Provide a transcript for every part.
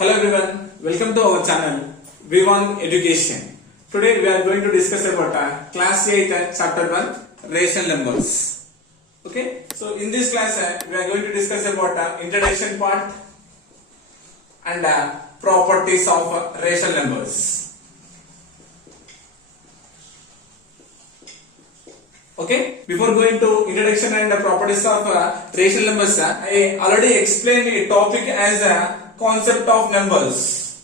Hello everyone, welcome to our channel V1 Education. Today we are going to discuss about class 8 chapter 1 rational numbers. Okay, so in this class we are going to discuss about introduction part and properties of rational numbers. Okay, before going to introduction and properties of rational numbers, I already explained a topic as a concept of numbers.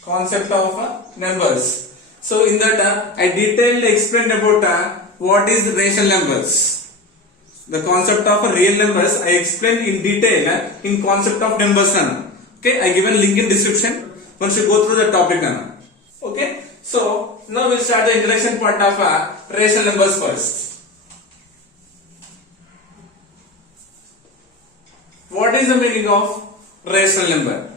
Concept of numbers. So in that I detailed explained about what is rational numbers. The concept of real numbers I explained in detail in concept of numbers. Okay, I given link in description. Once you go through the topic. Okay, so now we'll start the introduction part of rational numbers first. What is the meaning of rational number?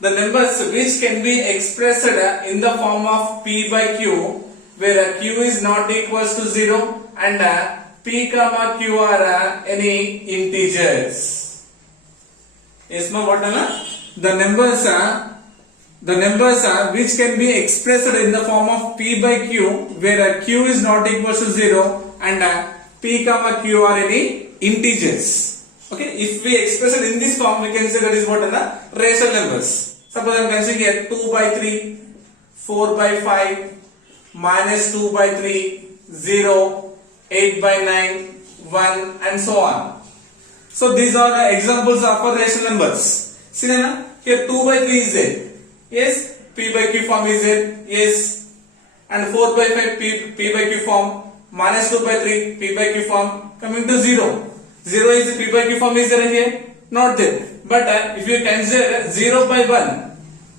The numbers which can be expressed in the form of p by q, where q is not equals to 0 and p comma q are any integers. Yes, ma, what the numbers which can be expressed in the form of p by q, where q is not equals to 0 and p comma q are any integers. Okay, if we express it in this form, we can say that is what rational numbers. Suppose I am considering here 2 by 3, 4 by 5, minus 2 by 3, 0, 8 by 9, 1 and so on. So these are examples of rational numbers. See here 2 by 3 is there. Yes, p by q form is there. Yes, and 4 by 5 p by q form, minus 2 by 3 p by q form, coming to 0. 0 is p by q form is there here? Not there. But if you consider 0 by 1,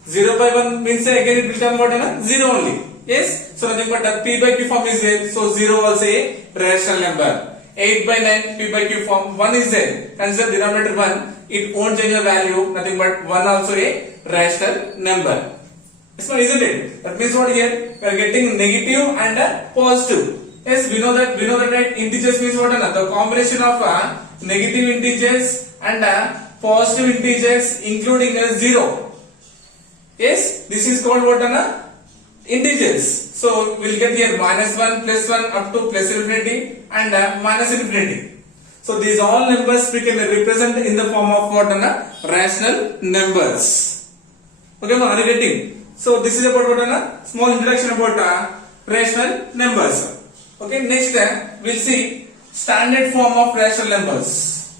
0 by 1 means again it will come what 0 only. Yes, so nothing but p by q form is there. So 0 also a rational number. 8 by 9 p by q form, 1 is there. Consider denominator 1, it won't change the value, nothing but 1 also a rational number. Yes, isn't it? That means what here? We are getting negative and positive. Yes, we know that right? Integers means what? The combination of negative integers and positive integers including 0. Yes, this is called what? Integers. So we'll get here minus 1 plus 1 up to plus infinity and minus infinity. So these all numbers we can represent in the form of what? Rational numbers. Okay, are you getting? So this is about what? Small introduction about rational numbers. Okay, next we'll see standard form of rational numbers.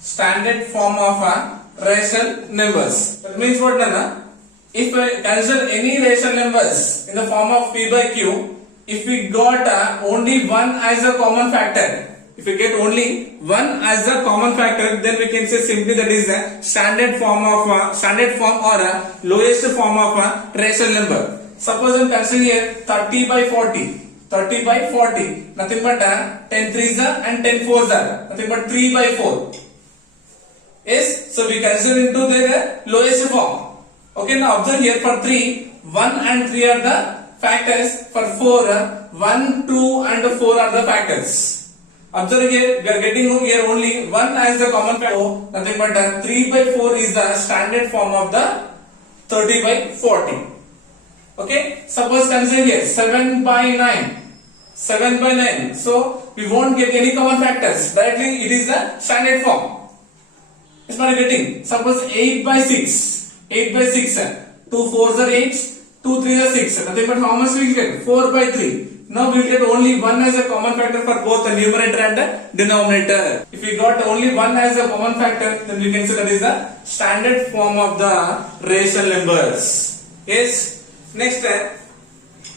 Standard form of rational numbers. That means what? If I consider any rational numbers in the form of p by q, if we got only one as a common factor, if we get only one as a common factor, then we can say simply that is the standard form or lowest form of rational number. Suppose I am considering here 30 by 40. 30 by 40. Nothing but 10 threes and 10 fours are. Nothing but 3 by 4. Yes, so we consider into their lowest form. Okay, now observe here for 3, 1 and 3 are the factors. For 4, 1, 2 and 4 are the factors. Observe here, we are getting here only 1 as the common factor. Nothing but 3 by 4 is the standard form of the 30 by 40. Okay, suppose consider here 7 by 9. 7 by 9. So we won't get any common factors. Directly it is the standard form. Is what you getting? Suppose 8 by 6. 8 by 6. 2 4s are 8. 2 3s are 6. Nothing but how much we get? 4 by 3. Now we will get only 1 as a common factor for both the numerator and denominator. If we got only 1 as a common factor, then we can say that is the standard form of the rational numbers. Yes. Next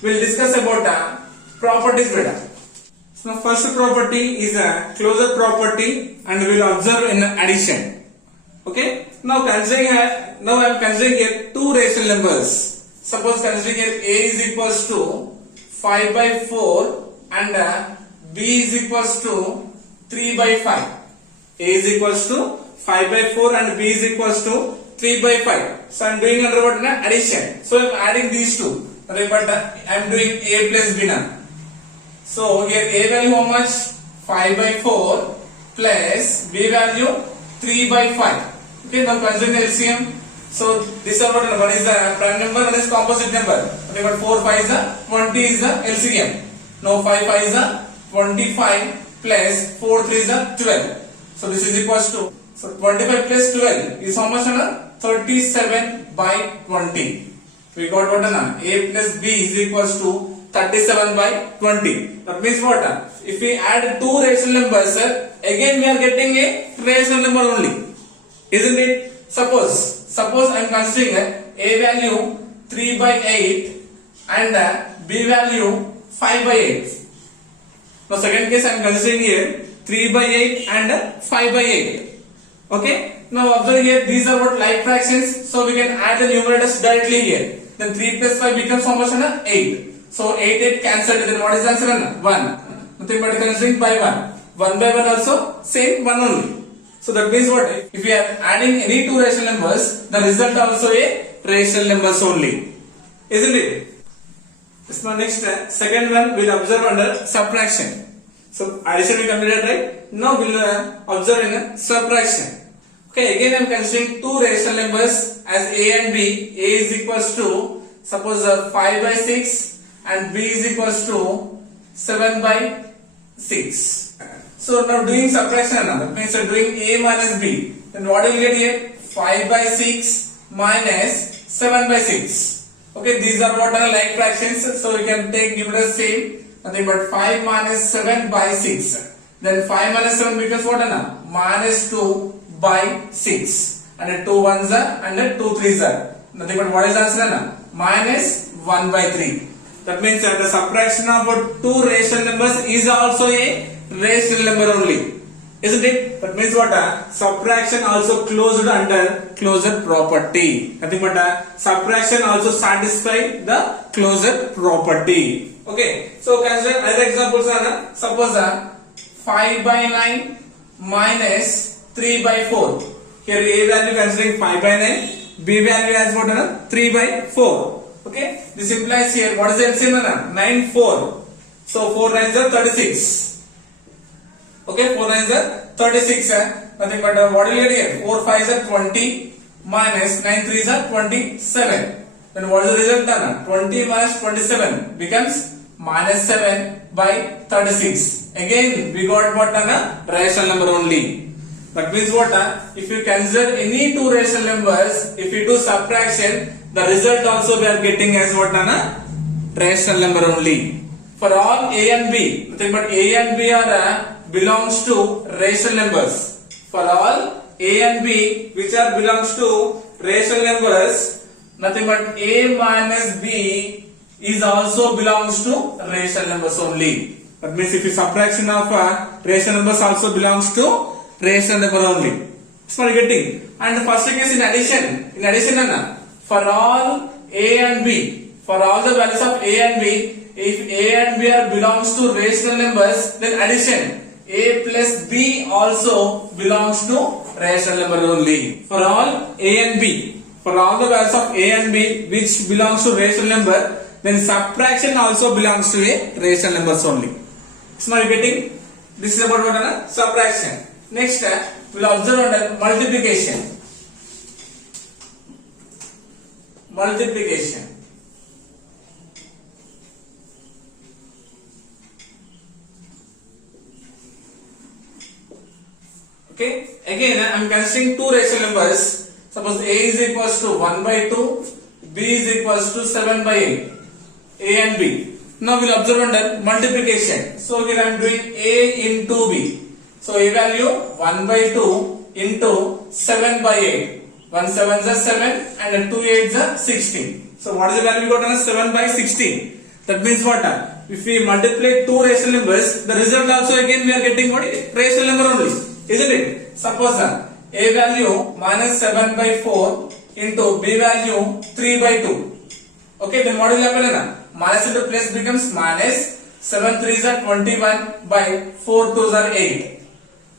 we'll discuss about properties beta. So first property is a closure property and we'll observe in addition. Okay. Now I am considering here two rational numbers. Suppose considering here a is equals to 5 by 4 and b is equals to 3 by 5. A is equals to 5 by 4 and b is equals to 3 by 5. So I am doing under what? Addition. So I am adding these two. But I am doing a plus b now. So here a value how much? 5 by 4 plus b value 3 by 5. Okay, now considering the LCM. So these are what, one is the prime number, one is composite number. Okay, but 4 5 is the 20 is the LCM. Now 5 5 is the 25 plus 4 3 is the 12. So this is equals to, so 25 plus 12 is how much? 37 by 20. We got what? A plus B is equals to 37 by 20. That means what? If we add two rational numbers, again we are getting a rational number only. Isn't it? Suppose I am considering A value 3 by 8 and B value 5 by 8. Now second case I am considering here 3 by 8 and 5 by 8. Okay. Now observe here, these are what, like fractions, so we can add the numerators directly here. Then 3 plus 5 becomes how much? 8. So 8 cancelled. Then what is the answer? 1. Nothing but considering by 1. 1 by 1 also same 1 only. So that means what? If we are adding any two rational numbers, the result also a rational numbers only. Isn't it? This one next, second one we'll observe under subtraction. So addition we completed, right? Now we'll observe in subtraction. Okay, again I am considering two rational numbers as A and B. A is equals to, suppose 5 by 6 and B is equals to 7 by 6. So now doing subtraction, that means doing A minus B. Then what will you get here? 5 by 6 minus 7 by 6. Okay, these are what are like fractions, so we can take numerator same, nothing but 5 minus 7 by 6. Then 5 minus 7 becomes what? Minus 2 by 6. And 2 ones are and 2 threes are. Nothing but what is the answer? Minus 1 by 3. That means that the subtraction of two rational numbers is also a rational number only. Isn't it? That means what? Subtraction also closed under closure property. Nothing but subtraction also satisfy the closure property. Okay. So consider other examples are, suppose 5 by 9 minus 3 by 4. Here A value considering 5 by 9, B value as what? 3 by 4. Okay. This implies here what is the LCM? 9 4. So 4 9s are 36. Okay, 4 9s are 36. Nothing but what will you get here? 4 5s are 20 minus 9 3s are 27. Then what is the result? 20 minus 27 becomes minus 7 by 36. Again we got what? Rational number only. That means what? If you consider any two rational numbers, if you do subtraction, the result also we are getting as what? Rational number only. For all A and B, nothing but A and B are belongs to rational numbers. For all A and B which are belongs to rational numbers, nothing but A minus B is also belongs to rational numbers only. That means if you subtraction of rational numbers also belongs to rational number only. That's what you're getting. And the first case in addition, for all A and B, for all the values of A and B, if A and B are belongs to rational numbers, then addition A plus B also belongs to rational number only. For all A and B, for all the values of A and B which belongs to rational number, then subtraction also belongs to a rational numbers only. So now you getting? This is about what? Subtraction. Next, we will observe under multiplication. Multiplication. Okay, again I am considering two rational numbers. Suppose A is equals to 1 by 2, B is equals to 7 by 8. A and B. Now we will observe under multiplication. So here I am doing A into B. So A value 1 by 2 into 7 by 8. 1 7s are 7 and 2 8s are 16. So what is the value we got? 7 by 16. That means what? If we multiply two rational numbers, the result also again we are getting what? Rational number only. Isn't it? Suppose A value minus 7 by 4 into B value 3 by 2. Okay, then what will happen? Minus into plus becomes minus. 7 3s are 21 by 4 2s are 8.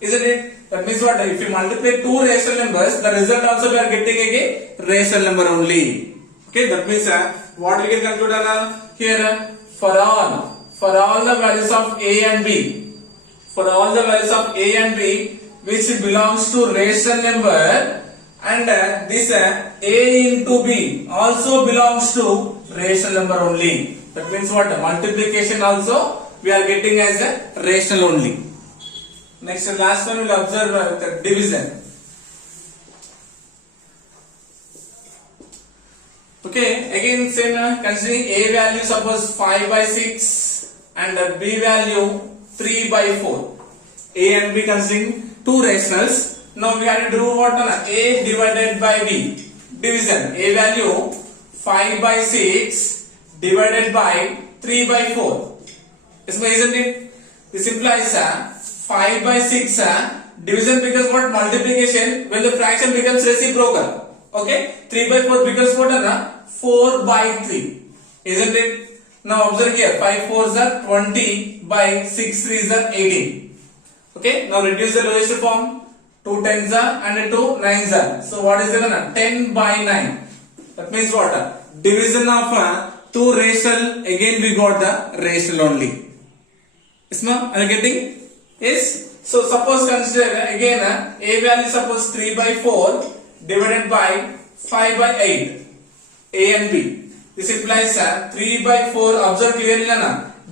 Isn't it? That means what? If you multiply two rational numbers, the result also we are getting again rational number only. Okay, that means what we can conclude here? For all the values of A and B, for all the values of A and B which belongs to rational number, and this a into b also belongs to rational number only. That means what? Multiplication also we are getting as a rational only. Next, last one we will observe the division. Okay, again same, considering a value suppose 5 by 6 and b value 3 by 4. A and b considering two rationals. Now we have to do what? A divided by b. Division. A value 5 by 6 divided by 3 by 4. Isn't it? This implies 5 by 6 division becomes what? Multiplication when the fraction becomes reciprocal. Okay, 3 by 4 becomes what? 4 by 3. Isn't it? Now observe here, 5 4s are 20 by 6 3s are 18. Okay, now reduce the lowest form. 2 10s are and 2 9s are. So what is given? 10 by 9. That means what? Division of two rational, again we got the rational only. Are you getting? Yes. So suppose consider again a value suppose 3 by 4 divided by 5 by 8. A and B. This implies 3 by 4. Observe clearly,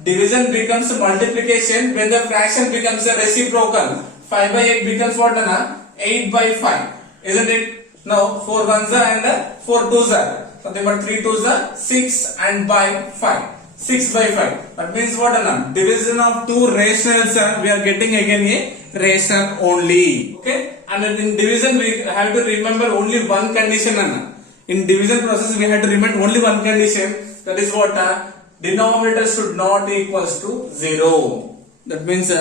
division becomes multiplication when the fraction becomes a reciprocal. 5 by 8 becomes what? 8 by 5. Isn't it? Now 4 1s are and 4 2s are. Something but 3 2s are 6 and by 5. 6 by 5. That means what? Division of two rationals we are getting again a rational only. Okay? And in division we have to remember only one condition. In division process we have to remember only one condition, that is what? Denominator should not equals to 0. That means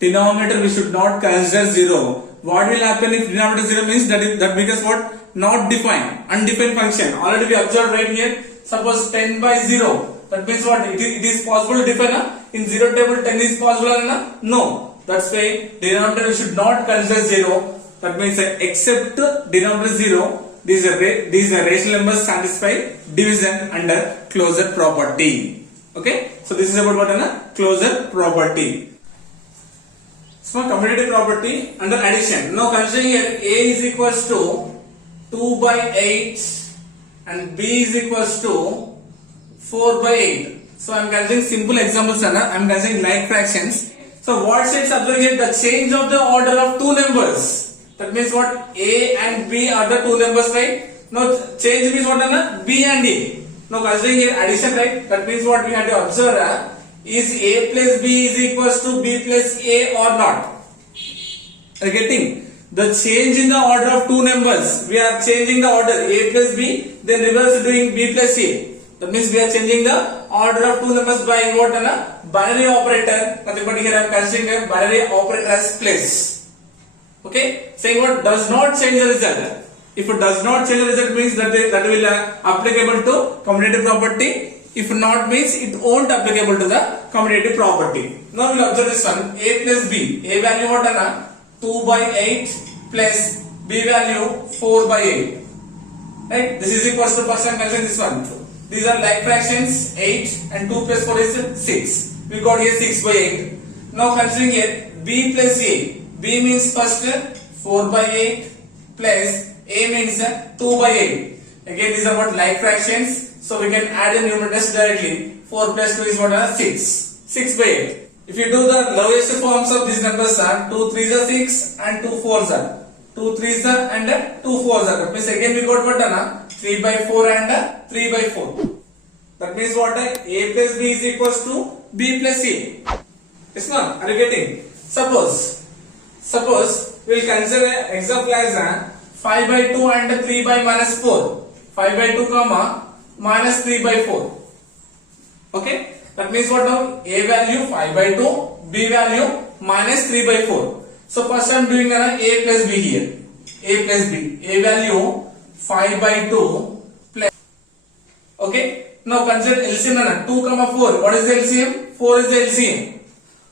denominator we should not consider 0. What will happen if denominator 0 means that becomes what? Not defined, undefined function. Already we observed right here. Suppose 10 by 0. That means what? It is possible to define in 0 table 10 is possible. No. That's why denominator we should not consider 0. That means except denominator 0. These rational numbers satisfy division under closure property. Okay, so this is about what? Closure property. So commutative property under addition. Now consider here a is equals to 2 by 8 and b is equals to 4 by 8. So I am considering simple examples. I am considering like fractions. So what states observe here? The change of the order of two numbers. That means what? A and B are the two numbers, right? Now change means what? B and A. Now considering here addition, right? That means what we have to observe is A plus B is equals to B plus A or not? Are you getting? The change in the order of two numbers. We are changing the order A plus B, then reverse doing B plus A. That means we are changing the order of two numbers by what? Binary operator. Nothing but here I am considering a binary operator as place. Okay, saying what? Does not change the result. If it does not change the result means that will applicable to commutative property. If not means it won't applicable to the commutative property. Now we will observe this one. A plus B. A value what? 2 by 8 plus B value 4 by 8. Right? This is equals to first time considering this one. These are like fractions. 8 and 2 plus 4 is 6. We got here 6 by 8. Now considering here B plus A. B means first 4 by 8 plus A means 2 by 8. Again these are what? Like fractions. So we can add the numerators directly. 4 plus 2 is what? 6. 6 by 8. If you do the lowest forms of these numbers are 2 3s are 6 and 2 4s are. 2 3s are and 2 4s are. That means again we got what? 3 by 4 and 3 by 4. That means what? A plus B is equals to B plus A. Yes, ma'am? Are you getting? Suppose we will consider example as 5 by 2 and 3 by minus 4. 5 by 2 comma minus 3 by 4. Okay, that means what now? A value 5 by 2, B value minus 3 by 4. So first I am doing A plus B here. A plus B. A value 5 by 2 plus. Okay, now consider LCM 2 comma 4. What is the LCM? 4 is the LCM.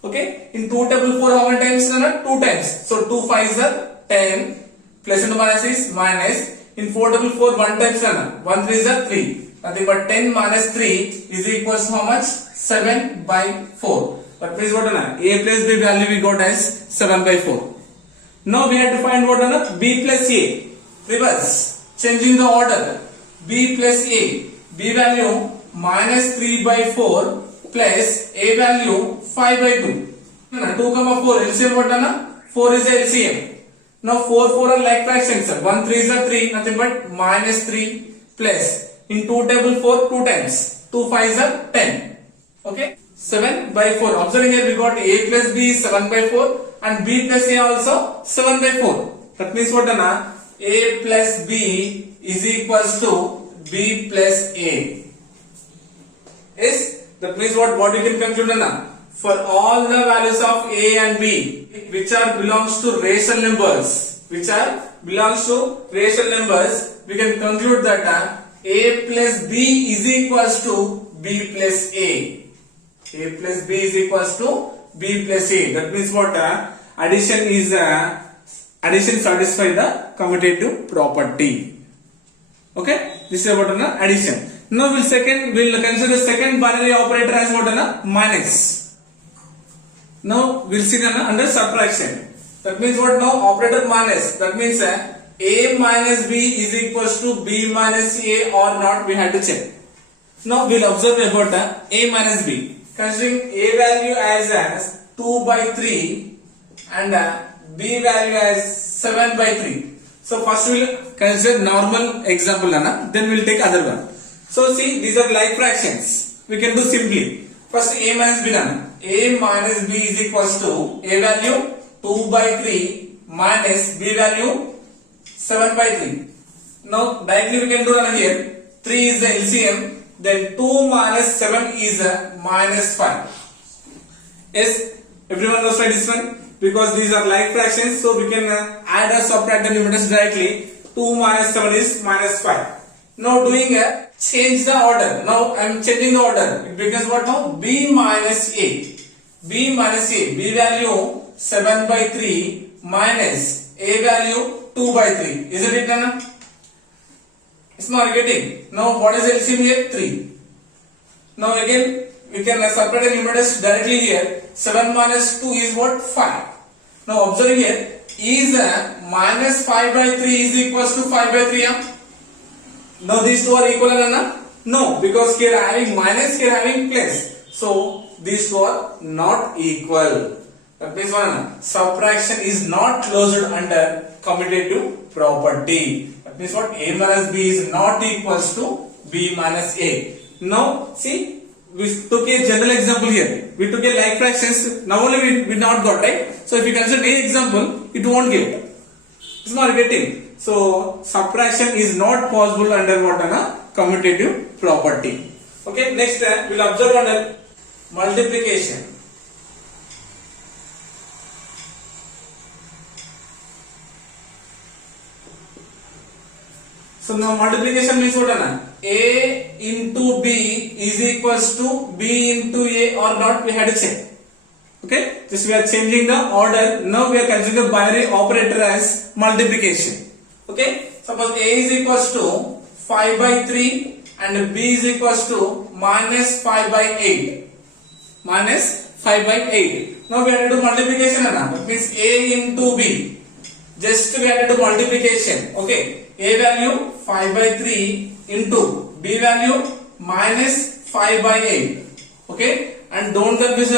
Okay, in 2 table 4 how many times? 2 times. So 2 5s are 10. Plus into minus is minus. In 4 table 4 1 times 1 3s are 3. Nothing but 10 minus 3 is equals to how much? 7 by 4. That means what? A plus B value we got as 7 by 4. Now we have to find what another b plus a. Reverse, changing the order. B plus a. B value minus 3 by 4 plus a value 5 by 2. 2 comma 4 LCM what anna? 4 is the LCM. Now 4 are like fractions. 1 3 is a 3, nothing but minus 3 plus in 2 table 4 2 times. 2 5 is a 10. Okay, 7 by 4. Observe here we got a plus b is 7 by 4 and b plus a also 7 by 4. That means what anna? A plus b is equals to b plus a. Yes, that means what you can conclude now. For all the values of a and b which are belongs to rational numbers, we can conclude that a plus b is equals to b plus a. A plus b is equals to b plus a. That means what addition satisfies the commutative property. Okay, this is what addition. Now we'll consider the second binary operator as what minus. Now we'll see under subtraction. That means what now operator minus. That means a minus b is equals to b minus a or not, we have to check. Now we'll observe about a minus b. Considering a value as 2 by 3 and b value as 7 by 3. So first we will consider normal example, then we will take other one. So see, these are like fractions. We can do simply. First a minus b done. A minus b is equals to a value 2 by 3 minus b value 7 by 3. Now directly we can do here. 3 is the LCM. Then 2 minus 7 is minus 5. Yes, everyone knows right this one? Because these are like fractions, so we can add or subtract the numerators directly. 2 minus 7 is minus 5. Now doing change the order. Now I am changing the order. It becomes what now? B minus A. B minus A. B value 7 by 3 minus A value 2 by 3. Isn't it done? It's not getting. Now what is LCM here? 3. Now again we can separate the numerators directly here. 7 minus 2 is what? 5. Now observe here. Is minus 5 by 3 is equals to 5 by 3? Now these two are equal, no, because here having minus, here having plus. So these two are not equal. That means what? Subtraction is not closed under commutative property. That means what? A minus b is not equals to b minus a. Now see, we took a general example here. We took a like fractions. Now only we not got, right? So if you consider a example, it won't give. It's not getting. So subtraction is not possible under what commutative property. Okay, next we'll observe under multiplication. So now multiplication means what? A into B is equals to B into A or not, we had to check. Okay, just we are changing the order. Now we are considering the binary operator as multiplication. Okay, suppose A is equals to 5 by 3 and B is equals to minus 5 by 8. Minus 5 by 8. Now we have to do multiplication. That means A into B. Just we have to do multiplication. Okay, A value 5 by 3 into B value minus 5 by 8. Okay, and don't confuse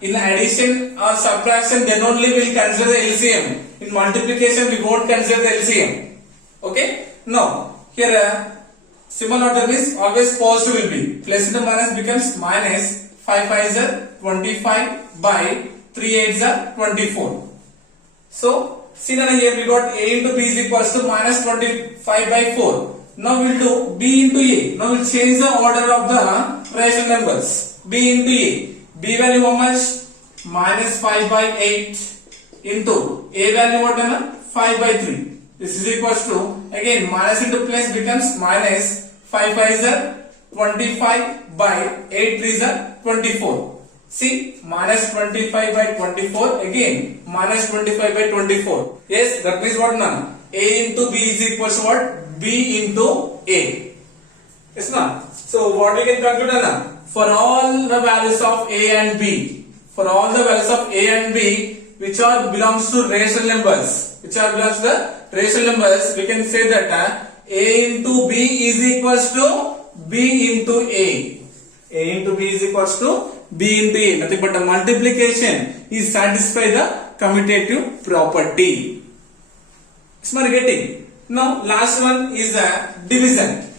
in addition or subtraction, then only we will consider the LCM. In multiplication, we won't consider the LCM. Okay, now here similar order means always positive will be. Plus into minus becomes minus 5 5 is 25 by 3 8 is 24. So see that here we got A into B is equals to minus 25 by 4. Now we will do B into A. Now we will change the order of the rational numbers. B into A. B value how much? Minus 5 by 8 into A value what? 5 by 3. This is equals to, again minus into plus becomes minus 5 5 is 25 by 8 3 is 24. See, minus 25 by 24, again minus 25 by 24. Yes, that means what now? A into B is equals to what? B into A. Yes, now. So what we can conclude now? For all the values of A and B, for all the values of A and B, which are belongs to rational numbers. Which are belongs to the rational numbers. We can say that A into B is equals to B into A. A into B is equals to B into A. Nothing but the multiplication is satisfy the commutative property. Is my getting? Now last one is the division.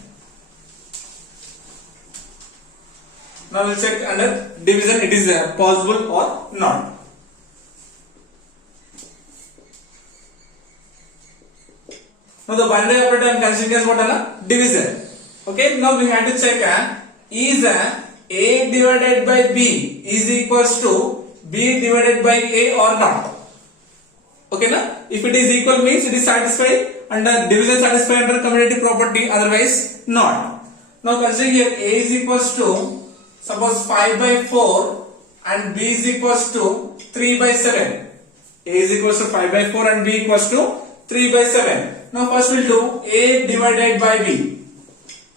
Now we'll check under division it is possible or not. Now the binary operator I am considering as what? Division. Okay, now we have to check is A divided by B is equals to B divided by A or not. Okay, na? If it is equal means it is satisfied under division satisfied under commutative property, otherwise not. Now consider here A is equals to suppose 5 by 4 and B is equals to 3 by 7. A is equals to 5 by 4 and B equals to 3 by 7. Now first we'll do A divided by B.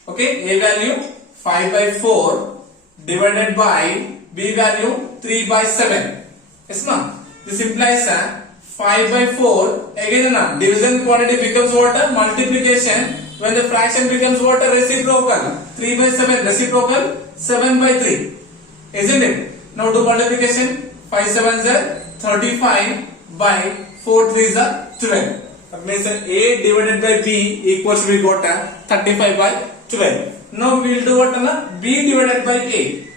Okay, A value 5 by 4 divided by B value 3 by 7. Yes, ma'am. This implies 5 by 4 again division quantity becomes what? Multiplication. When the fraction becomes what? Reciprocal. 3 by 7 reciprocal 7 by 3. Isn't it? Now do multiplication. 5 7s are 35 by 4 3s are 12. That means A divided by B equals we got 35 by 12. Now we will do what? B divided by A.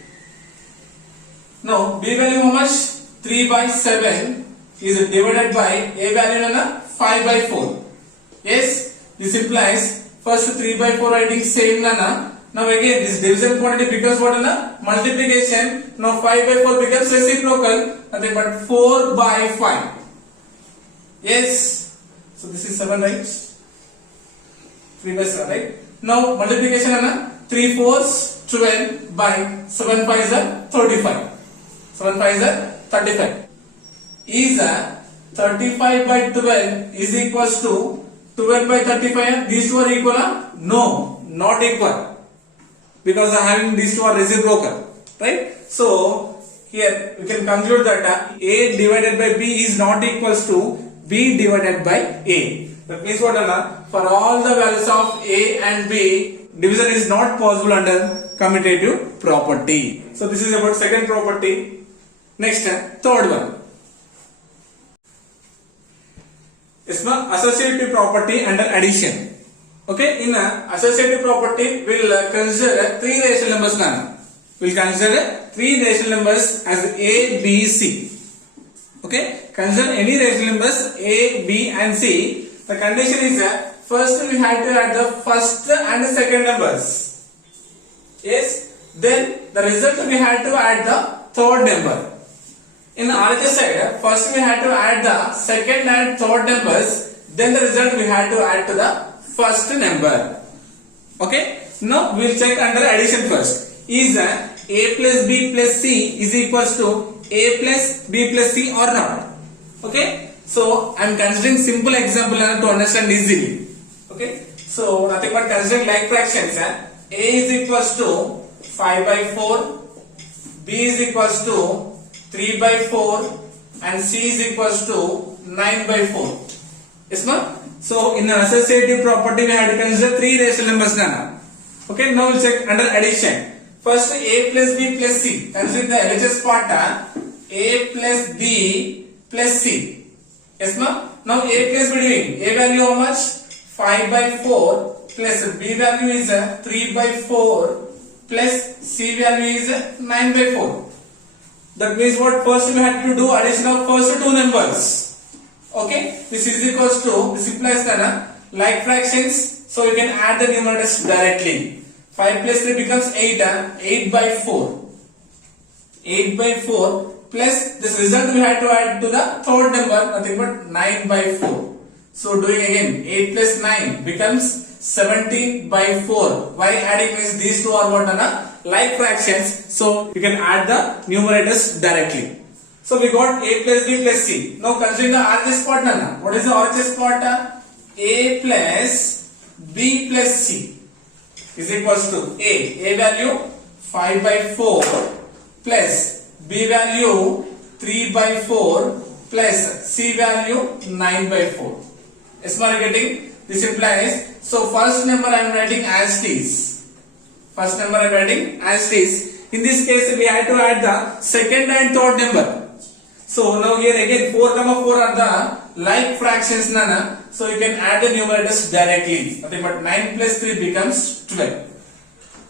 Now B value how much? 3 by 7 is divided by A value 5 by 4. Yes, this implies first 3 by 4 writing same Now again this division quantity becomes what? Multiplication. Now 5 by 4 becomes reciprocal. Nothing but 4 by 5. Yes. So this is 7, right? 3 by 7, right? Now multiplication 3 4s 12 by 7 5s are 35. 7 5s are 35. Is 35 by 12 is equals to 12 by 35? These two are equal? No, not equal. Because having these two are reciprocal, right? So here we can conclude that A divided by B is not equals to B divided by A. That means what? For all the values of A and B, division is not possible under commutative property. So this is about second property. Next, third one. It's my associative property under addition. Okay, in associative property, we'll consider three rational numbers now. We'll consider three rational numbers as A, B, C. Okay, consider any rational numbers A, B, and C. The condition is first we have to add the first and the second numbers. Yes, then the result we have to add the third number. In the RHS side, first we had to add the second and third numbers, then the result we had to add to the first number. Okay, now we will check under addition first. Is A plus B plus C is equals to A plus B plus C or not? Okay, so I am considering simple example to understand easily. Okay, so nothing but considering like fractions. A is equals to 5 by 4, B is equals to 3 by 4 and C is equals to 9 by 4. Yes, ma'am? So in the associative property we have to consider three rational numbers now. Okay, now we'll check under addition. First A plus B plus C. Consider the LHS part A plus B plus C. Yes, ma'am? Now A plus B doing. A value how much? 5 by 4 plus B value is 3 by 4 plus C value is 9 by 4. That means what? First we have to do addition of first two numbers. Okay, this is equals to, this implies that like fractions, so you can add the numerators directly. 5 plus 3 becomes 8, 8 by 4. 8 by 4 plus this result we have to add to the third number, nothing but 9 by 4. So doing again 8 plus 9 becomes 17 by 4. Why adding means these two are what? Like fractions, so you can add the numerators directly. So we got A plus B plus C. Now considering the RHS part. What is the RHS part? A plus B plus C is equals to A value 5 by 4 plus B value 3 by 4 plus C value 9 by 4. Is my getting? This implies, so first number I am writing as it is. First number I am writing as it is. In this case, we had to add the second and third number. So now here again 4 comma 4 are the like fractions, nana. So you can add the numerators directly. Nothing but 9 plus 3 becomes 12.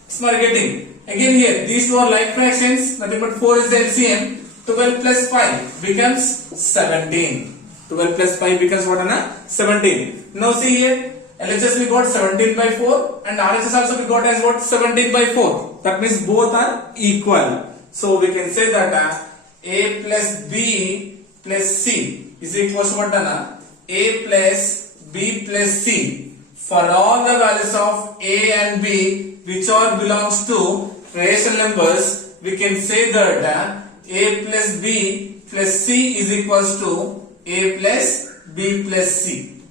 Smart getting. Again here, these two are like fractions. Nothing but 4 is the LCM. 12 plus 5 becomes 17. 12 plus 5 becomes what, Anna? 17. Now see here, LHS we got 17 by 4 and RHS also we got as what? 17 by 4. That means both are equal. So we can say that A plus B plus C is equal to what, Anna? A plus B plus C for all the values of A and B which all belongs to rational numbers. We can say that A plus B plus C is equals to A plus B plus C.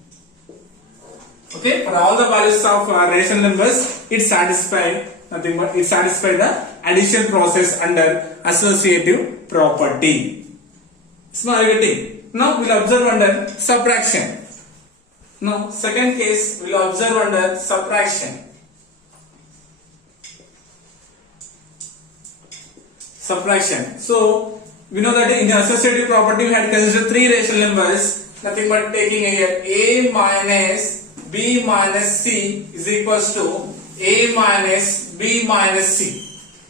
Okay, for all the values of rational numbers, it satisfies nothing but it satisfies the addition process under associative property. Small getting. Now we'll observe under subtraction. Now second case we'll observe under subtraction. Subtraction. So we know that in the associative property we had considered three rational numbers, nothing but taking here A minus B minus C is equals to A minus B minus C.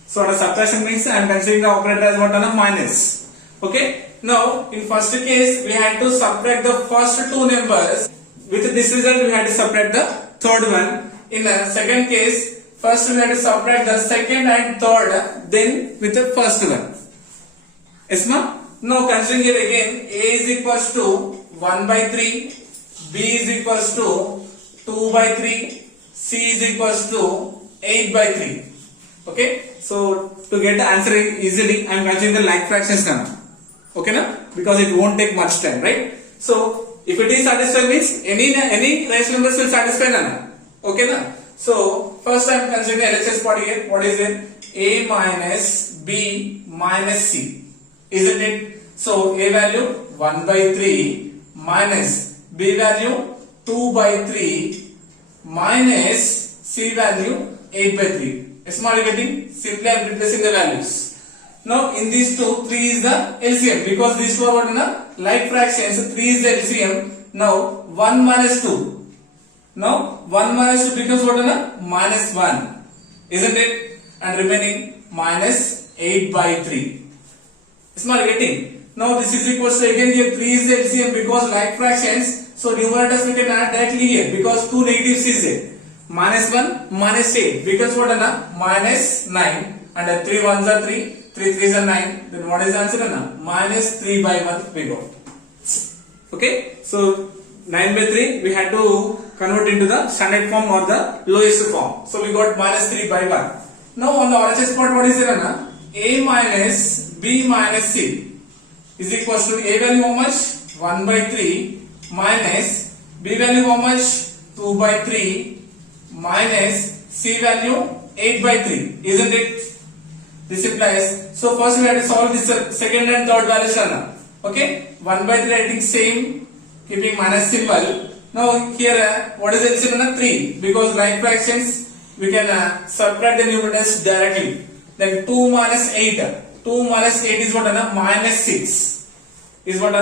So what a subtraction means, I am considering the operator as what, on a minus. Okay. Now in first case we had to subtract the first two numbers. With this result we had to subtract the third one. In the second case, first we had to subtract the second and third, then with the first one. Yes, ma'am? Now considering here again, A is equals to 1 by 3, B is equals to 2 by 3, C is equals to 8 by 3. Okay, so to get the answer easily, I am considering the like fractions now. Okay, na? Because it won't take much time, right? So if it is satisfied means any rational numbers will satisfy na. Okay, na? So first I am considering LHS part here. What is it? A minus B minus C. Isn't it? So A value 1 by 3 minus B value 2 by 3 minus C value 8 by 3. Small getting? Simply I am replacing the values. Now in these two, 3 is the LCM because these two are what, na? Like fractions. 3 is the LCM. Now 1 minus 2. Now 1 minus 2 becomes what, na? Minus 1. Isn't it? And remaining minus 8 by 3. Small getting. Now this is equals to again here 3 is the LCM because like fractions. So numerators we can add directly here because 2 negatives is there. Minus 1 minus 8 becomes what, na? Minus 9 and 3 ones are 3. 3 3s are 9. Then what is the answer, na? Minus 3 by 1 we got. Okay. So 9 by 3 we had to convert into the standard form or the lowest form. So we got minus 3 by 1. Now on the RHS part, what is there, na? A minus B minus C is equals to A value how much? 1 by 3 minus B value how much? 2 by 3 minus C value 8 by 3. Isn't it? This implies, so first we have to solve this second and third values. Okay, 1 by 3 writing same, keeping minus symbol. Now here what is the LCM? 3 because like fractions we can subtract the numerators directly. Then 2 minus 8. 2 minus 8 is what, minus 6. Is what,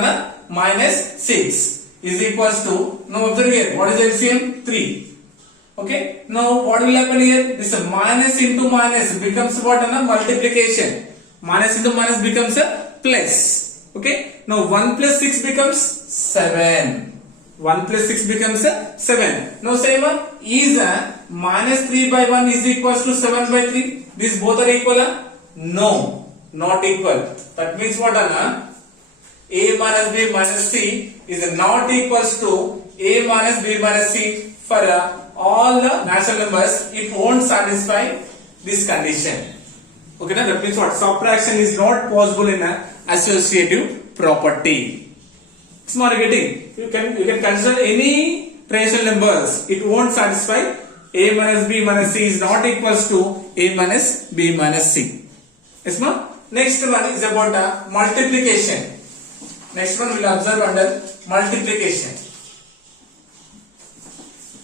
minus 6 is equals to, now observe here, what is the LCM? 3. Okay, now what will happen here? This minus into minus becomes what, multiplication. Minus into minus becomes a plus. Okay, now 1 plus 6 becomes 7. 1 plus 6 becomes a 7. Now same is minus 3 by 1 is equals to 7 by 3. These both are equal? No, not equal. That means what, A minus B minus C is not equals to A minus B minus C for all the natural numbers. It won't satisfy this condition. Okay, now that means what? Subtraction is not possible in an associative property. Small getting. You can consider any rational numbers. It won't satisfy. A minus B minus C is not equals to A minus B minus C. Yes, ma'am? Next one is about multiplication. Next one we'll observe under multiplication.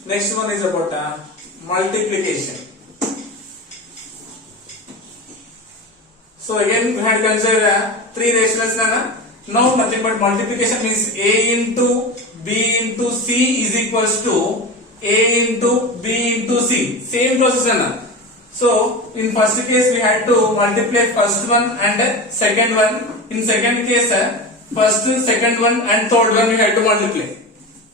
Next one is about multiplication. So again we had considered three rationals. Now nothing but multiplication means A into B into C is equals to A into B into C. Same process. So in first case we had to multiply first one and second one. In second case first, second one and third one we had to multiply.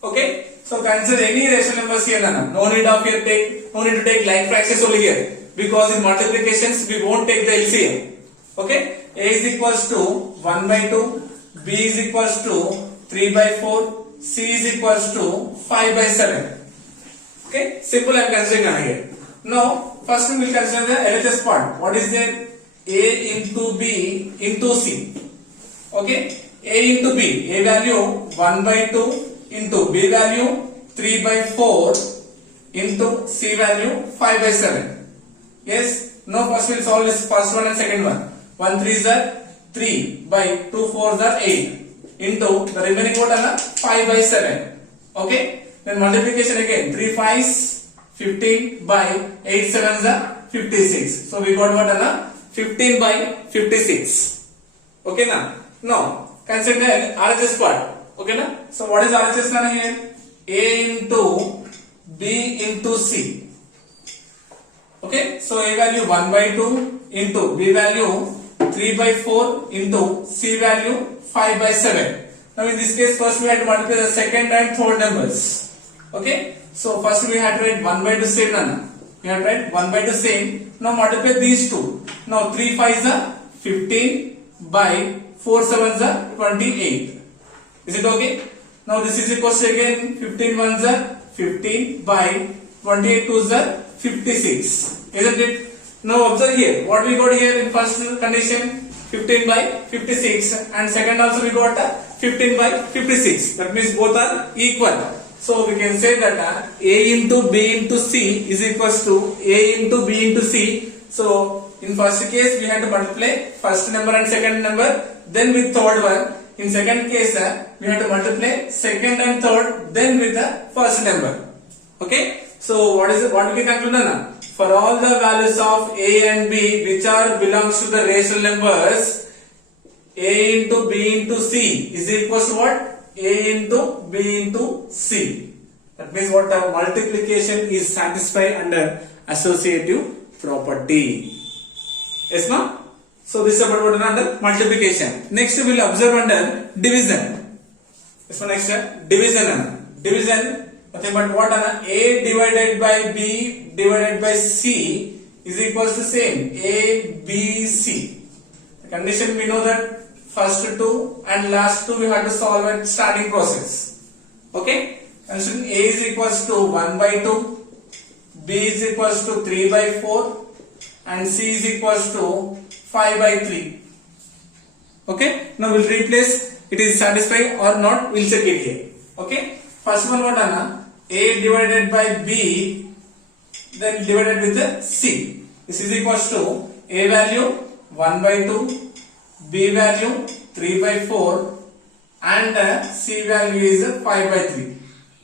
Okay. So consider any rational numbers here. No need to take like fractions only here, because in multiplications we won't take the LCM. Okay. A is equals to 1 by 2, B is equals to 3 by 4, C is equals to 5 by 7. Okay. Simple I am considering here. Now first we will consider the LHS part. What is there? A into B into C. Okay. A into B. A value 1 by 2 into B value 3 by 4 into C value 5 by 7. Yes. Now first we will solve this first one and second one. 1 3s are 3 by 2 4s are 8 into the remaining what 5 by 7. Okay. Then multiplication again. 3 5s 15 by 8 7s are 56. So we got what 15 by 56. Okay na. Now consider RHS part. Okay na. So what is RHS here? A into B into C. Okay. So A value 1 by 2 into B value 3 by 4 into C value 5 by 7. Now in this case first we had to multiply the second and third numbers. Okay. So first we had to write 1 by 2 same. We had to write 1 by 2 same. Now multiply these two. Now 3 5s are 15 by 4 7s are 28. Is it okay? Now this is equals to again 15 1s are 15 by 28 2s are 56. Isn't it? Now observe here. What we got here in first condition 15 by 56 and second also we got 15 by 56. That means both are equal. So we can say that A into B into C is equals to A into B into C. So in first case we had to multiply first number and second number, then with third one. In second case we had to multiply second and third, then with the first number. Okay. So what we can conclude now? For all the values of A and B which are belongs to the rational numbers, A into B into C is equals to what? A into B into C. That means what multiplication is satisfied under associative property. Yes, ma'am? So this is about what under multiplication. Next we will observe under division. Yes, ma'am. Next division. Division nothing but what A divided by B divided by C is equals to same A B C. The condition we know that first two and last two we have to solve at starting process. Okay. Consider A is equals to 1 by 2, B is equals to 3 by 4 and C is equals to 5 by 3. Okay. Now we'll replace it is satisfied or not, we'll check it here. Okay. First one what A divided by B then divided with the C. This is equals to A value 1 by 2, B value 3 by 4 and C value is 5 by 3.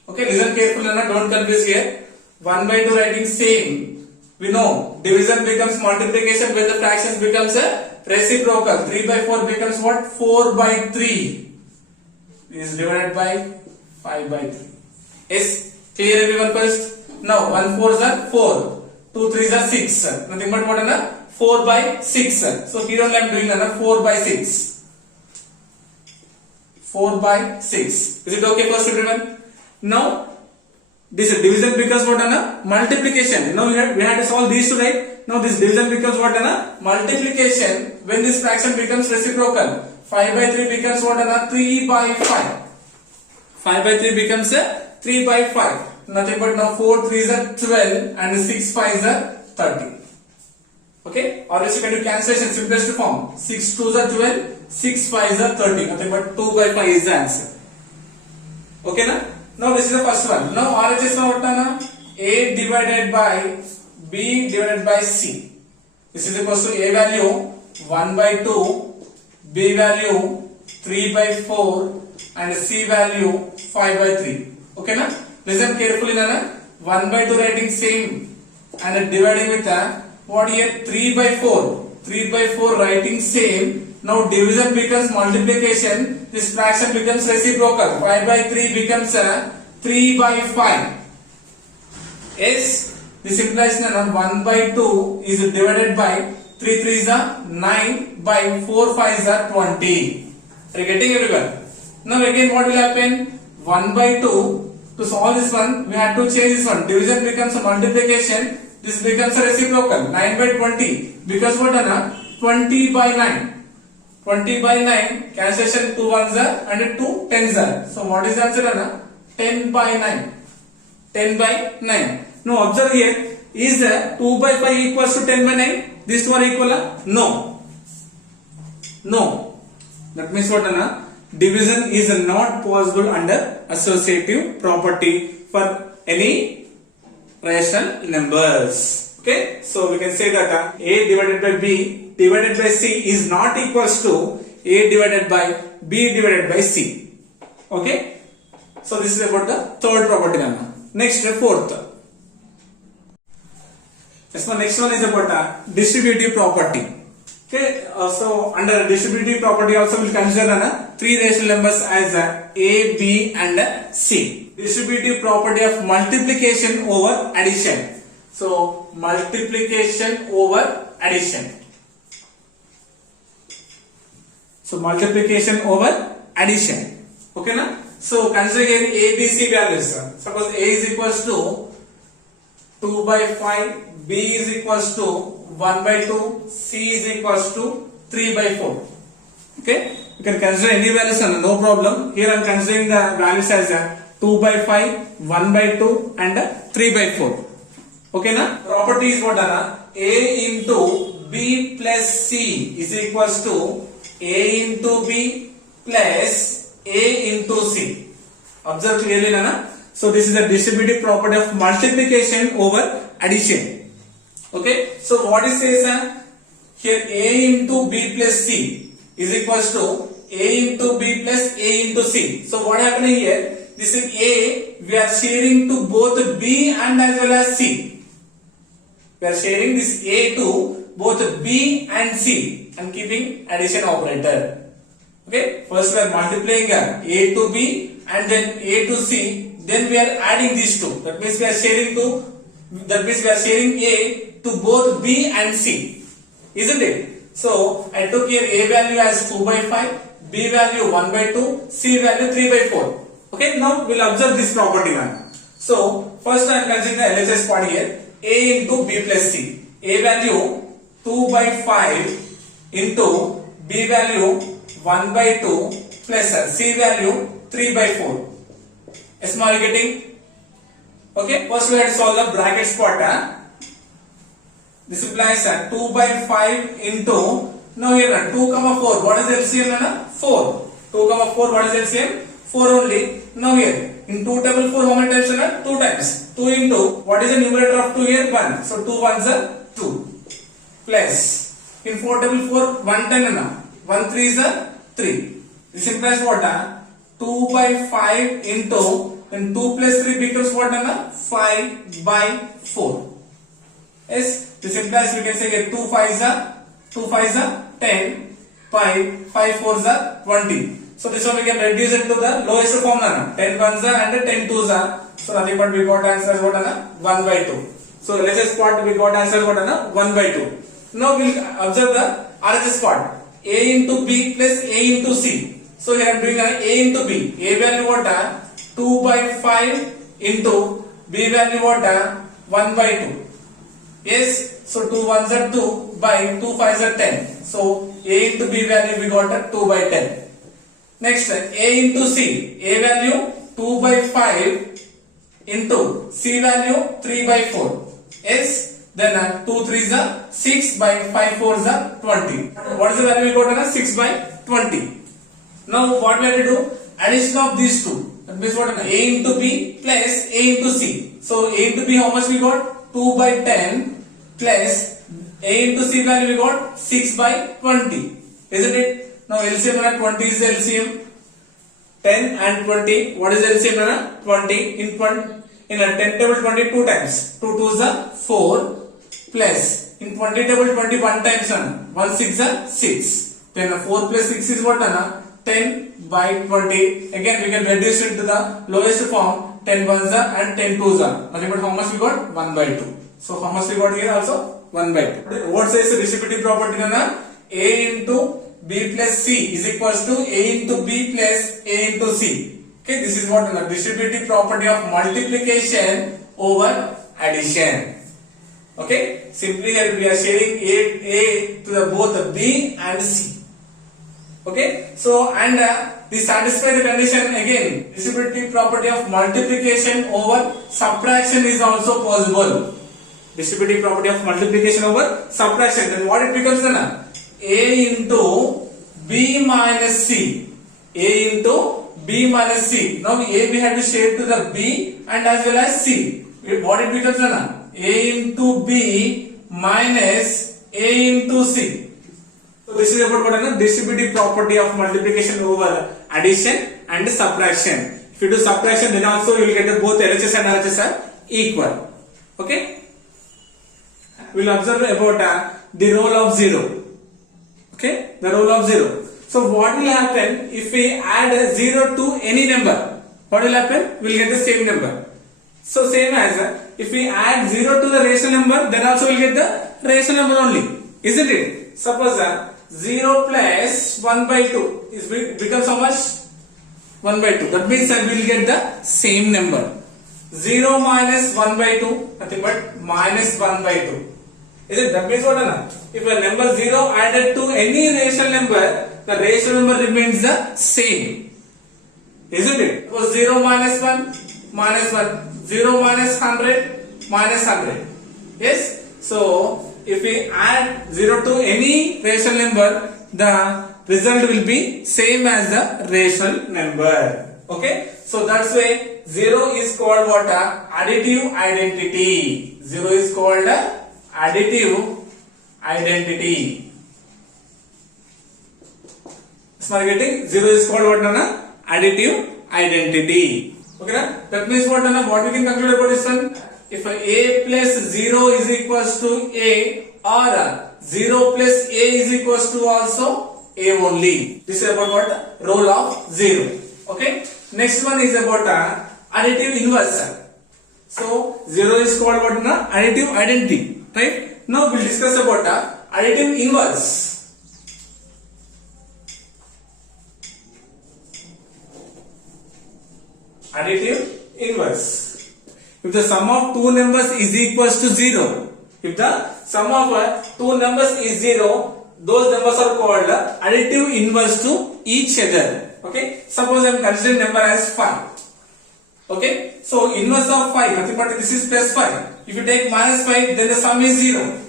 Okay, listen carefully, don't confuse here. 1 by 2 writing same. We know division becomes multiplication when the fractions becomes a reciprocal. 3 by 4 becomes what? 4 by 3 is divided by 5 by 3. Is clear everyone first? Now 1 4s are 4, 2 3s are 6. Nothing but what? 4 by 6. So here only I am doing 4 by 6. 4 by 6. Is it okay first everyone? Now this division becomes what? Multiplication. Now we had to solve these two, right? Now this division becomes what? Multiplication when this fraction becomes reciprocal. 5 by 3 becomes what? 3 by 5. 5 by 3 becomes 3 by 5. Nothing but now 4 3s are 12 and 6 5s are 30. Okay, or else you can do cancellation, simplest form. 6 2s are 12, 6 5s are 30. Nothing but 2 by 5 is the answer. Okay, na? Now this is the first one. Now RHS what? A divided by B divided by C. This is equals to A value 1 by 2, B value 3 by 4 and C value 5 by 3. Okay na? Listen carefully na. 1 by 2 writing same and dividing with what here 3 by 4. 3 by 4 writing same. Now division becomes multiplication. This fraction becomes reciprocal. 5 by 3 becomes 3 by 5. Yes, this implies that 1 by 2 is divided by 3 3 is 9 by 4 5 is 20. Are you getting everyone? Now again what will happen? 1 by 2. To solve this one, we have to change this one. Division becomes a multiplication. This becomes a reciprocal. 9 by 20. Because what Anna? 20 by 9. 20 by 9. Cancellation 2 ones are and 2 tens are. So what is the answer Anna? 10 by 9. 10 by 9. Now observe here. Is 2 by 5 equals to 10 by 9? These two are equal? No. No. That means what Anna? Division is not possible under associative property for any rational numbers. Okay, so we can say that A divided by B divided by C is not equals to A divided by B divided by C. Okay, so this is about the third property. Next, fourth. Yes, my next one is about distributive property. Okay, so under distributive property also we will consider three rational numbers as A, B and C. Distributive property of multiplication over addition. So multiplication over addition. So multiplication over addition. Okay na? So consider here A, B, C values. Suppose A is equals to 2 by 5, B is equals to 1 by 2, C is equals to 3 by 4. Okay, you can consider any values, no problem. Here I am considering the values as 2 by 5, 1 by 2 and 3 by 4. Okay na? Property is what A into B plus C is equals to A into B plus A into C. Observe clearly na? So this is a distributive property of multiplication over addition. Okay, so what it says here A into B plus C is equals to A into B plus A into C. So what happened here? This is A, we are sharing to both B and as well as C. We are sharing this A to both B and C and keeping addition operator. Okay, first we are multiplying A to B and then A to C. Then we are adding these two. That means we are sharing A to both B and C. Isn't it? So I took here A value as 2 by 5, B value 1 by 2, C value 3 by 4. Okay, now we'll observe this property now. So first I am considering the LHS part here. A into B plus C. A value 2 by 5 into B value 1 by 2 plus C value 3 by 4. Yes, are you getting? Okay, first we have to solve the brackets part. This implies 2 by 5 into, now here 2 comma 4, what is LCM? 4. 2 comma 4, what is LCM? 4 only. Now here, in 2 table 4, how many times? 2 times. 2 into, what is the numerator of 2 here? 1. So 2 ones are 2. Plus, in 4 table 4, 1 10 1 3 is 3. This implies what? 2 by 5 into, then 2 plus 3 becomes what? 5 by 4. Yes, this implies we can say here 2 5s are 10, 5 4s are 20. So this one we can reduce it to the lowest form 10 1s are and 10 2s are. So nothing but we got answer is what 1 by 2. So LHS part we got answer what 1 by 2. Now we will observe the RHS part. A into B plus A into C. So here I am doing A into B. A value what? 2 by 5 into B value what? 1 by 2. Yes, so 2 1s are 2 by 2 5s are 10. So A into B value we got 2 by 10. Next, A into C. A value 2 by 5 into C value 3 by 4. Yes, then 2 3s are 6 by 5 4s are 20. What is the value we got? 6 by 20. Now what we have to do? Addition of these two. That means what? A into B plus A into C. So A into B how much we got? 2 by 10 plus A into C value we got 6 by 20. Isn't it? Now LCM and 20 is the LCM. 10 and 20. What is LCM and 20? In a 10 table 20 two times. 2 2s are 4 plus in 20 table 20 one times 1 6 are 6. Then 4 plus 6 is what? 10 by 20. Again we can reduce it to the lowest form. 10 ones are and 10 twos are. Nothing but how much we got? 1 by 2. So how much we got here also? 1 by 2. What says the distributive property? A into B plus C is equals to A into B plus A into C. Okay, this is what the distributive property of multiplication over addition. Okay, simply here we are sharing A to the both B and C. Okay, so and this satisfy the condition again. Distributive property of multiplication over subtraction is also possible. Distributive property of multiplication over subtraction. Then what it becomes then? A into B minus C. A into B minus C. Now A we have to share to the B and as well as C. What it becomes then? A into B minus A into C. So this is about what? Distributive property of multiplication over addition and subtraction. If you do subtraction, then also you will get both LHS and RHS are equal. Okay. We will observe about the role of 0. Okay, the role of 0. So what will happen if we add 0 to any number? What will happen? We will get the same number. So same as if we add 0 to the rational number, then also we will get the rational number only, isn't it? Suppose 0 plus 1 by 2 is becomes how much? 1 by 2. That means we will get the same number. 0 minus 1 by 2, nothing but minus 1 by 2. Is it? That means what? If a number 0 added to any rational number, the rational number remains the same. Isn't it? So 0 minus 1, minus 1. 0 minus 100, minus 100. Yes? So, if we add 0 to any rational number, the result will be same as the rational number. Okay? So, that's why 0 is called what? Additive identity. 0 is called additive identity. Smart getting? 0 is called what? Additive identity. Okay, that means what? What we can conclude about this one? If A plus 0 is equals to A or 0 plus A is equals to also A only. This is about what? Role of 0. Okay. Next one is about additive inverse. So 0 is called what? Additive identity. Right. Now we will discuss about additive inverse. Additive inverse. If the sum of two numbers is equals to 0, if the sum of two numbers is 0, those numbers are called additive inverse to each other. Okay. Suppose I am considering number as 5. Okay. So inverse of 5, nothing but this is plus 5. If you take minus 5, then the sum is 0.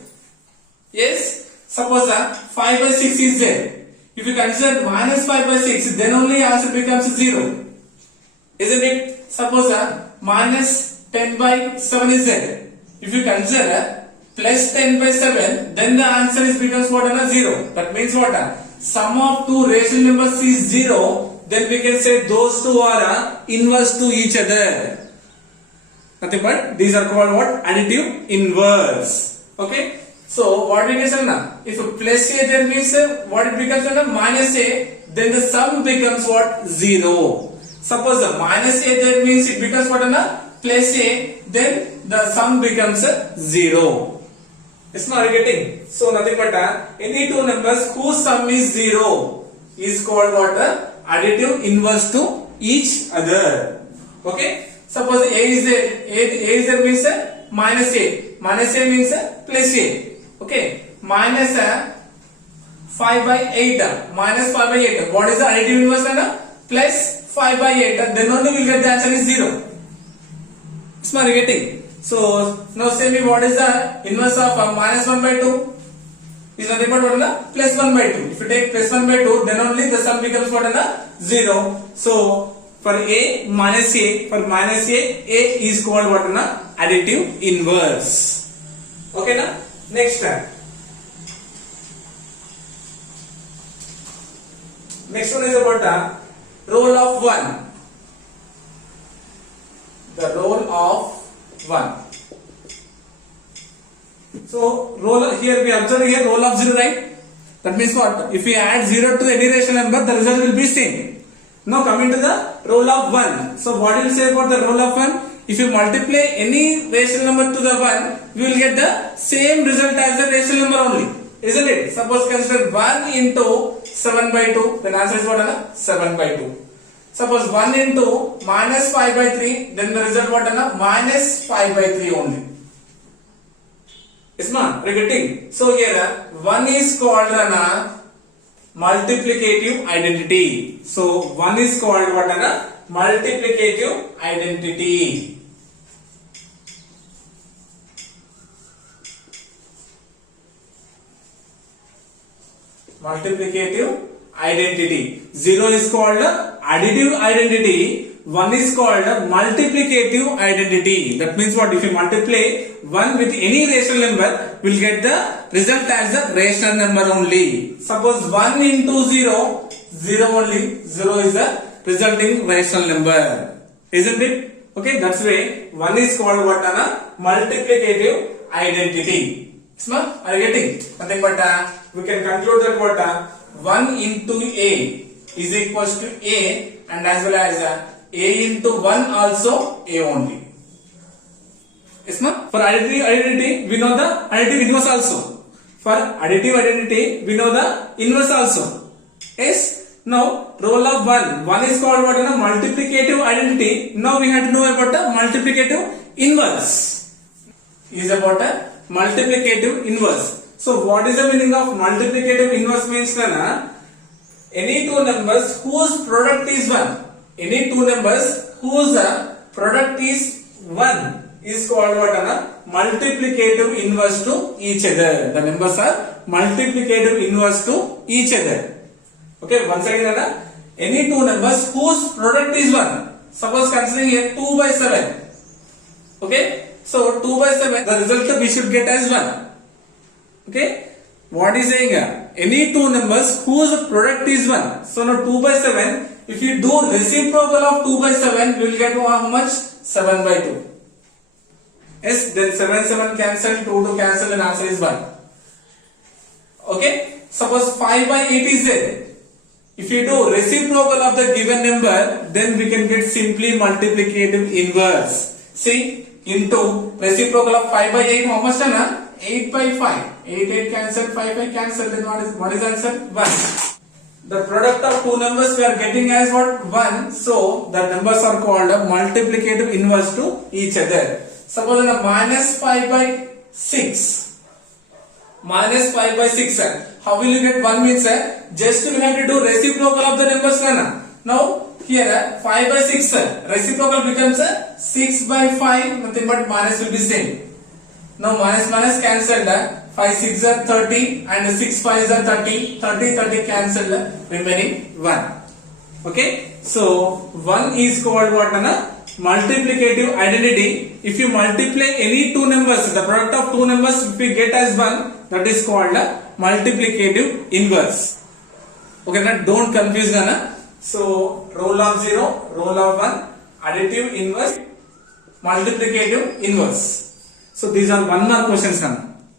Yes. Suppose 5 by 6 is there. If you consider minus 5 by 6, then only answer becomes 0. Isn't it? Suppose minus 10 by 7 is there. If you consider plus 10 by 7, then the answer is becomes what? 0. That means what? Sum of two rational numbers is 0. Then we can say those two are inverse to each other. Nothing but these are called what? Additive inverse. Okay. So what we can say now? If plus A there means what it becomes minus A, then the sum becomes what? 0. Suppose the minus A there means it becomes what? Plus A, then the sum becomes 0. It's not getting. So nothing but any two numbers whose sum is 0 is called what? Additive inverse to each other. Okay. Suppose A is there. A is there means minus A. Minus A means plus A. Okay. Minus 5 by 8. Minus 5 by 8. What is the additive inverse? Plus 5 by 8. Then only we will get the answer is 0. Smart getting. So now say me what is the inverse of minus 1 by 2? Is nothing but what? Plus 1 by 2. If you take plus 1 by 2, then only the sum becomes what? 0. So for A, minus A, for minus A is called what? Additive inverse. Okay na? Next time. Next one is about the role of 1. The role of 1. So here we observe here role of 0, right? That means what? If we add 0 to any rational number, the result will be same. Now coming to the role of 1. So what will say about the role of 1? If you multiply any rational number to the 1, we will get the same result as the rational number only. Isn't it? Suppose consider 1 into 7 by 2, then answer is what? 7 by 2. Suppose 1 into minus 5 by 3, then the result what? Minus 5 by 3 only. Is not? Are you getting? So here 1 is called a multiplicative identity. So 1 is called what? Multiplicative identity. Multiplicative identity. 0 is called additive identity. 1 is called multiplicative identity. That means what? If you multiply 1 with any rational number, we will get the result as the rational number only. Suppose 1 into 0, 0 only. 0 is the resulting rational number. Isn't it? Okay, that's why 1 is called what? Multiplicative identity. Smart? Are you getting? Nothing but we can conclude that what 1 into a is equals to a, and as well as a into 1 also a only. Smart? For additive identity we know the additive inverse also. For additive identity we know the inverse also. Yes. Now role of 1. 1 is called what? Multiplicative identity. Now we have to know about the multiplicative inverse. Is about a multiplicative inverse. So what is the meaning of multiplicative inverse? Means any two numbers whose product is 1. Any two numbers whose product is 1 is called what? Multiplicative inverse to each other. The numbers are multiplicative inverse to each other. Okay, once again any two numbers whose product is 1. Suppose considering here 2 by 7. Okay. So 2 by 7, the result we should get as 1. Okay. What is saying here? Any two numbers whose product is 1. So now 2 by 7, if you do reciprocal of 2 by 7, we will get how much? 7 by 2. Yes, then 7 7 cancel, 2 2 cancel, and answer is 1. Okay. Suppose 5 by 8 is there. If you do reciprocal of the given number, then we can get simply multiplicative inverse. See, into reciprocal of 5 by 8, how much? 8 by 5. 8 8 cancel, 5 5 cancel, then what is answer? 1. The product of two numbers we are getting as what? 1. So the numbers are called multiplicative inverse to each other. Suppose minus 5 by 6. Minus 5 by 6. How will you get 1 means? Just we have to do reciprocal of the numbers. Now here 5 by 6. Reciprocal becomes 6 by 5. Nothing but minus will be same. Now minus minus cancelled. 5 6 are 30 and 6 5 are 30. 30 30 cancelled. Remaining 1. Okay. So 1 is called what? Multiplicative identity. If you multiply any two numbers, the product of two numbers if we get as 1, that is called multiplicative inverse. Okay, now don't confuse. So role of 0, role of 1, additive inverse, multiplicative inverse. So these are 1 mark questions,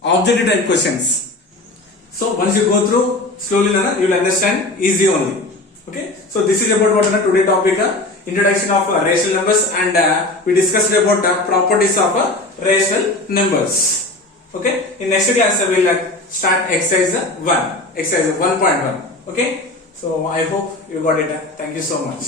objective type questions. So once you go through slowly, you will understand easy only. Okay. So this is about what today topic, introduction of rational numbers, and we discussed about properties of rational numbers. Okay. In next class we will start exercise 1, exercise 1.1. Okay. So I hope you got it. Thank you so much.